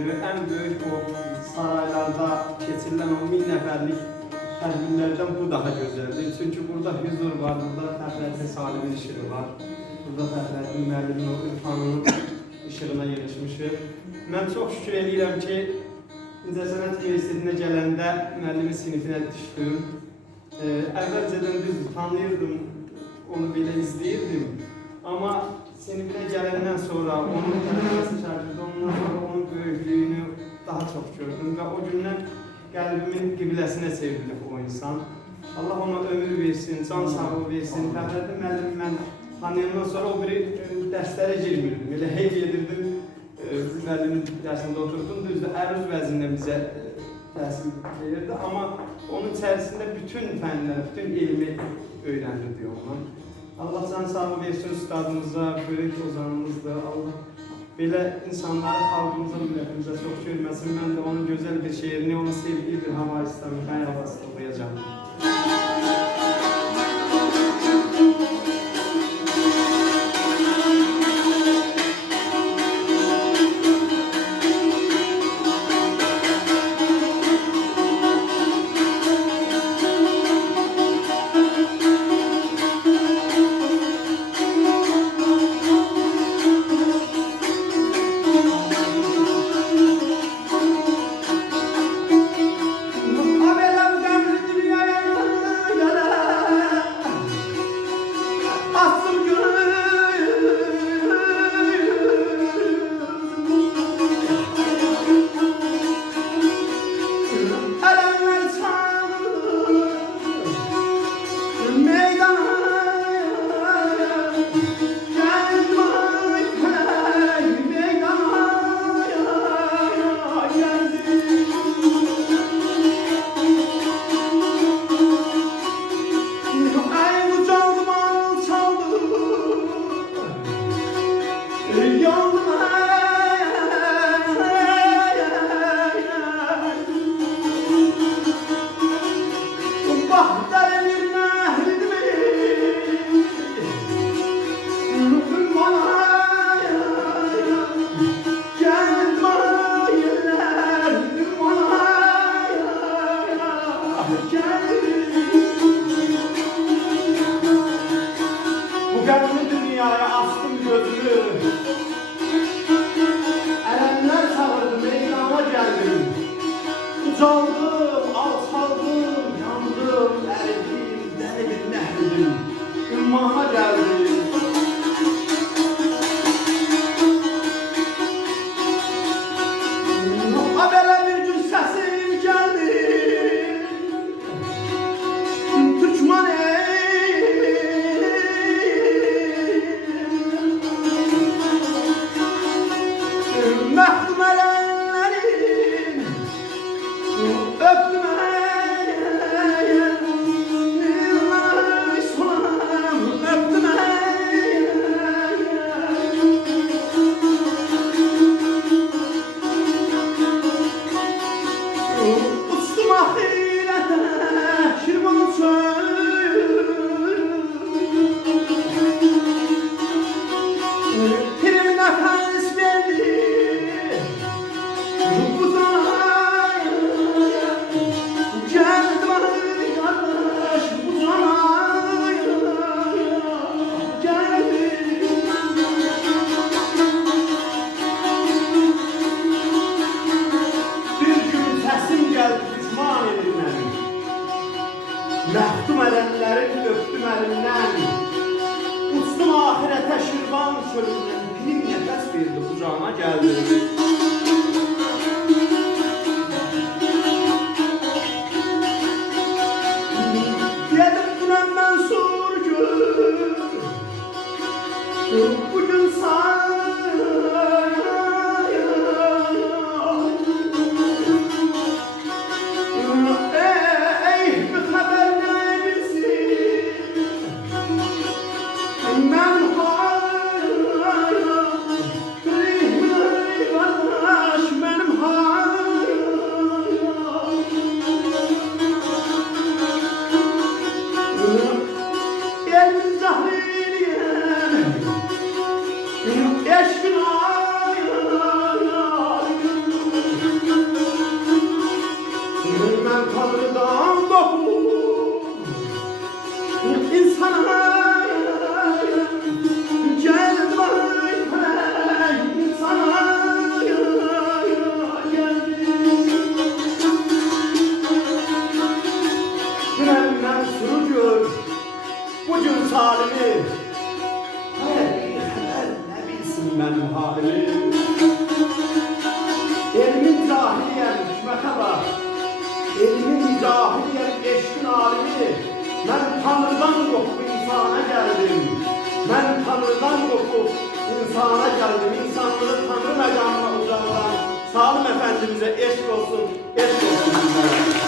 En büyük o saraylarda keçirilən o 1000 nəfərlik tədbirlərdən bu daha gözəldir. Çünki burada huzur var, burada Fəxrəddin Salimin işığı var. Burada Fəxrəddin müəllimin o ürfanının işığına yerləşmişik. Mən çox şükür edirəm ki, İncəsənət Universitetinə gələndə müəllimin sinifinə düşdüm. Əvvəlcədən düz tanıyırdım, onu belə izləyirdim. Amma sinifinə gələndən sonra, onun tələbəsi şəkildə, ondan sonra onun böyüklüyünü daha çox gördüm və o gündən qəlbimin qibləsinə çevrilib o insan. Allah ona ömür versin, can sağlığı versin. Fəxrəddin müəllimi mən tanıyandan sonra o biri dərslərə girmirdim. Elə hey gedirdim, müəllimin dərsində oturdum. Düzdür, əruz vəzində bizə təhsil verirdi. Amma onun içərisində bütün fənləri, bütün elmi öyrəndirdi ondan. Allah can sağlığı versin üstadımıza, böyük ozanımızdır. Allah belə insanları xalqımıza, millətimizə çox görməsin. Mən də onun gözəl bir şeirini, onun sevdiği bir hava istəmir. Ben yavaş oxuyacağım. Bu qəribli dünyaya astım gözümü, ələmlər çağırdı, meydana gəldim. Ucaldım, alçaldım, yandım, əridim, dəli bir nəhridim, ümmana gəldim. Belə bir gün səsim gəldi, Türkmen məhdum ələnlərin öpdüm uçdum ahirətə Şirvan Pirim nəfəs verdi ben Tanrı'dan kopup insana geldim, insana Günemden sürücür bucun salimi, ne bilsin benim halimi. Elimin cahiliyen hikmete bak, elimin cahiliyen eşkin alimi. Ben Tanrı'dan kopup insana geldim, ben Tanrı'dan kopup insana geldim. İnsanlığı Tanrı mekanına uzanan Salim Efendimiz'e eşk olsun, eşk olsun.